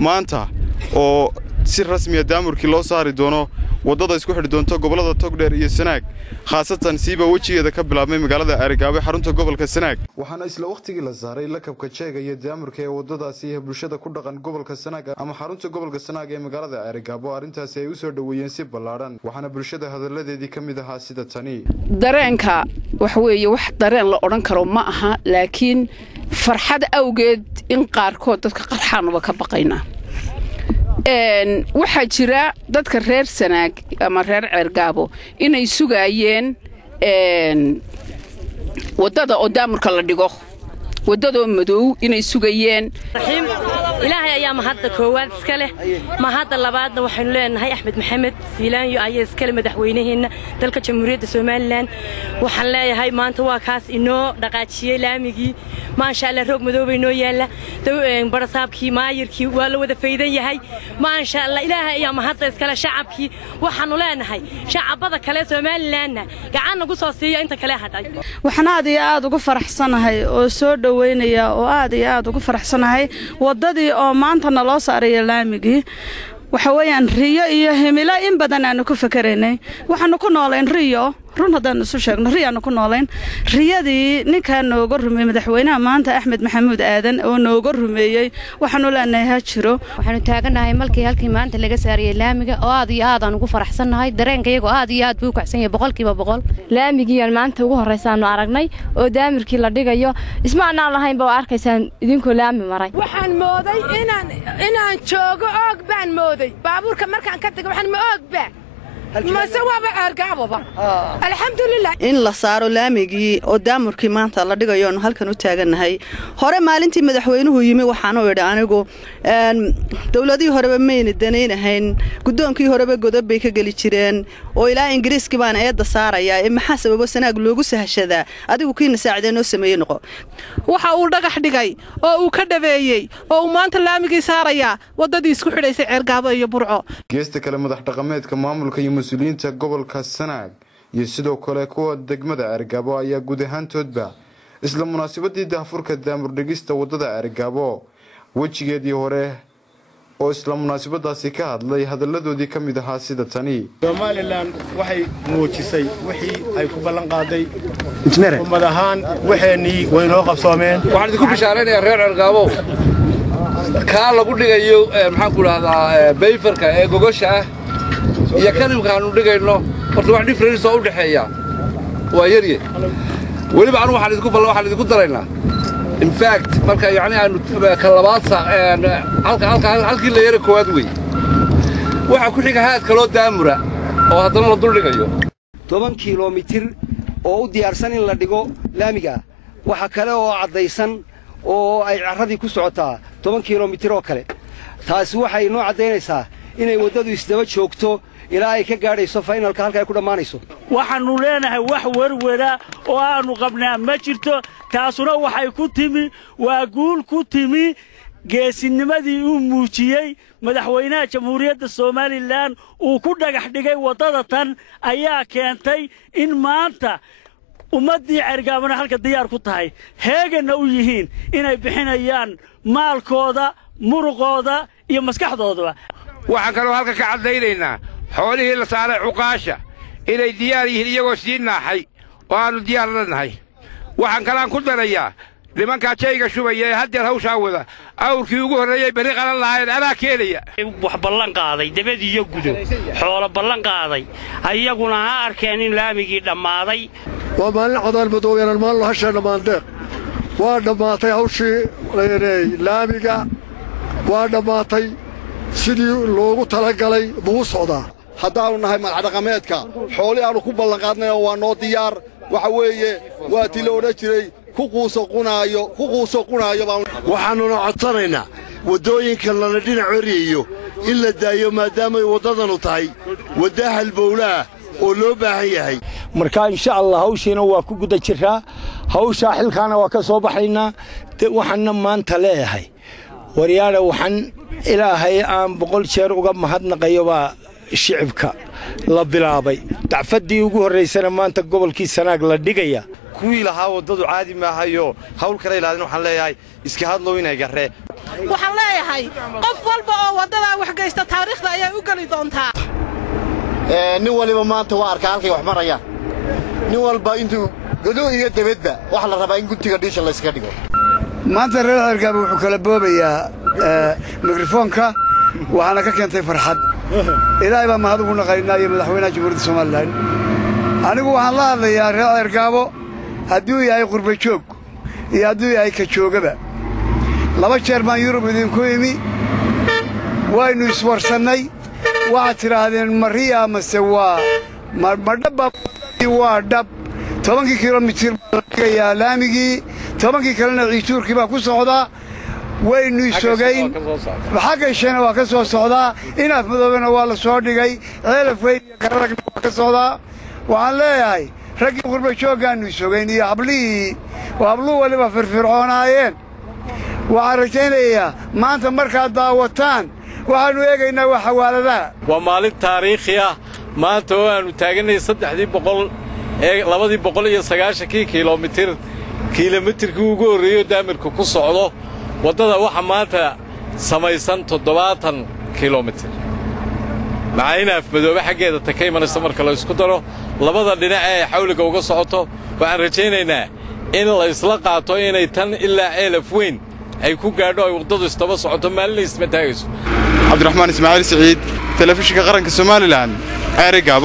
maanta oo si rasmi ah daamurkii loo saari doono wadada isku xidhi doonto gobolada Togdheer iyo Sanaag khaasatan siiba wajigeeda ka bilaabmay magaalada Arigaabo xarunta gobolka Sanaag waxaana isla waqtigii la saaray lakabka jeega iyo daamurka ee wadadaasi ee bulshada ku dhaqan gobolka Sanaag ama xarunta gobolka Sanaag ee magaalada Arigaabo arintaasi ay u soo dhaweeyeen si ballaaran waxaana bulshada hadaladeedii kamid ahaa sida tani dareenka wax weeye wax dareen la oran karo ma aha laakiin farxad awgeed in qaarkood dadka qarxaan uba ka baqayna waxaa jira dadka reer Sanaag ama reer Arigaabo inay sugayeen wadada oo daamurka la dhigo wadada madow inay sugayeen ilaahay ayaa mahadda koowaad iska leh mahadda labaadna waxaanu leenahay Axmed Maxamed Siilaanyo ayaa iska leh madaxweynaheena dalka Jamhuuriyadda Soomaaliland waxaan leeyahay maanta waa kaas inoo dhaqaajiyay laamigii ma sha Allah roog madow bay noo yaala barasaabkii maayirkii waa la wada faydan yahay ma sha Allah ilaahay ayaa mahadda iska leh shacabkii waxaanu leenahay shacabada kale Soomaaliland gacan ugu soo siiyo inta kale hadhay waxaan aad ugu faraxsanahay oo soo dhaweynaya oo aad ugu faraxsanahay wadadii oo maanta naloo saaray laamigii waxa weeyaan riyo iyo himilo in badan aanu ku fakaraynay waxaanu ku nooleen riyo run hadaan isu sheegno riyaanu ku nooleen riyadii ninka nooga rumeeyay madaxweynaha maanta Axmed Maxamuud Aadan oo nooga rumeeyay waxaanu leenahay ha jiro waxaanu taaganahay halkii maanta laga saariyay laamiga oo aad aan ugu faraxsanahay dareenkayga aad buu kacsan yahay 100% laamigii maanta ugu horeysaanu aragnay oo daamirkii la dhigayo ismaana lahayn baa arkaysaan idinkoo laami maray waxaan mooday inaan joogo og baan mooday baabuurka markaan ka tagay waxaan ma og baa ما سوى بعرقابه الحمد لله إن la saaro laamigii oo daamurkii maanta la dhigayo oo halkan u taaganahay hore maalintii madaxweynuhu yimi waxaan u idhaa anigu dawladii horeba meeyna daneynahayn gudoonkii horeba godob bay ka gali jireen oo ilaa Ingiriiska baan eeda saaraya ee maxaa sababo Sanaag loogu sahashada adigu kiina saacideen oo sameeyay noqo waxa uu dhagax dhigay oo uu ka dhabeeyay oo maanta laamigii saaraya wadadii isku xidhaysay Arigaabo iyo Burco geesta kale madax dhaqameedka maamulka مسؤولينta gobolka Sanaag iyo sidoo kale kuwa degmada Arigaabo ayaa guud ahaantoodba isla munaasabadii daafurka daamur dhigista wadada Arigaabo wajigeedii hore oo isla munaasabadaasi ka hadlay hadaladoodii kamid ahaa sida tani Somaliland waxay muujisay wixii ay ku ballan qaaday madaxan waxeenii way noo qabsoomeen waxaan idinku bishaaraynayaa reer Arigaabo ka lagu dhigayo maxaan ku raahdaa bayfarka ee gogosha ah iyo kanimkaanu dhigayno horta wax difference oo u dhaxeeya waa yariye waliba anu waxaan idinku daraynaa in fact marka yaani aanu ka labaad halkii la yara koowaad way waxa ku xiga haad kale daamura oo haddana la dul dhigayo 10 kiiloomitir oo u diyaarsan in la dhigo laamiga waxa kale oo cadaysan oo ay carradii ku socotaa 10 kiiloomitir oo kale taasi waxay noo cadeynaysaa inay wadadu isdaba joogto ilaa ay ka gaadhayso finalka halka ay ku dhamaanayso waxaanu leenahay wax warwara oo aanu qabnaa ma jirto taasuna waxay ku timi waa guul ku timi geesinimadii uu muujiyay madaxweynaha Jamhuuriyadda Soomaaliland uu ku dhagax dhigay wadada tan ayaa keentay in maanta ummadii Arigaabona halka diyaar ku tahay heegana u yihiin inay bixinayaan maalkooda muruqooda iyo maskaxdooda waxaan kaloo halka ka cadaynaynaa xoolihii la saaray cuqaasha inay diyaar yihiin iyagoo sii naaxay oo aanu diyaar lanahay waxaan kalaan ku darayaa nimanka jayga shubaya ee hadda hawsha wada awrkii ugu horeeyay bari qalan lahayd anaa keenaya wax ballan qaaday dabadii iyo gudo xoolo ballan qaaday ayaguna ha arkeen in laamigii dhamaaday waa maalin cadaal madow yaran maalin hasha dhamaandeeq waa dhamaatay hawshii laamiga waa dhamaatay sidii loogu talagalay buu socdaa haddaanu nahay madax dhaqameedka xooli aanu ku ballan qaadnay waa noo diyaar waxa weeye waa tii la odhan jiray ku quuso qunaayo waxaanuna codsanaynaa waddooyinka lana dhinac coriyayo in la daayo maadaamay waddadanu tahay wadda halbowlaah oo loo baahan yahay marka insha Allah hawshiina waa ku guda jiraa hawsha xilkaana waa ka soo baxaynaa waxaana maanta leeyahay waryaada waxaan ilaahay aan 100 jeer uga mahadnaqayo baa shicibka la bilaabay dacfadii ugu horeysana maanta gobolkii Sanaag la dhigaya kuwii lahaa waddadu caadi maahayo hawl kale ilaadin waxaan leeyahay iska hadlow inay garree waxaan leeyahay qof walba oo waddadaa wax geysta taariikhda ayaa u geli doontaa nin waliba maanta waa arkaa halkay wax marayaan nin walba intuu godo iyo dabadba waxa la rabaa in guntiga dhiisha la iska dhigo maanta reer Cergaabo wuxuu kala boobayaa mikrofoonka waxaana ka keentay farxad ilaahay baa mahad ugu naqaynaa iyo madaxweynaha jamhuuriyadda Soomaaliland anigu waxaan la hadlayaa reer Cergaabo hadduu yahay qurba joog iyo hadduu yahay ka joogaba laba jeer baan Yurub idinku imi waynu iswarsannay waxaad tidhaahdeen mariya mase waa madhaba waa dhab 10 kilomitir gayaa laamigii 10 kalena ciituurkii baa ku socda waynu isogayn waxa gasheena waa ka soo socdaa inaaf madoobena waa la soo dhigay ceelaf weyn iyo kararagna waa ka socdaa waxaan leeyahay raggii qurba jooggaannu isogayn iyo habluhu waliba firfircoonaayeen waxaan rajaynayaa maanta markaad daawataan waxaannu eegaynaa waa xawaaladaha waa maalin taariikhi ah maanta oo aannu taaganay 290 kiilomitirkii ugu horreeyo daamirku ku socdo waddada waxa maanta samaysan 70 kiilomitir maxaa inaaf madoobe xaggeeda ta ka imanaysa marka la isku daro labada dhinac ee xawliga uga socoto waxaan rajaynaynaa in la isla qaato inay tan ilaa ceelaf weyn ay ku gaadho ay waddadu istaba socoto maalin isma taagayso cabdiraxmaan ismaaciil siciid telefishinka qaranka Soomaaliland Cergaabo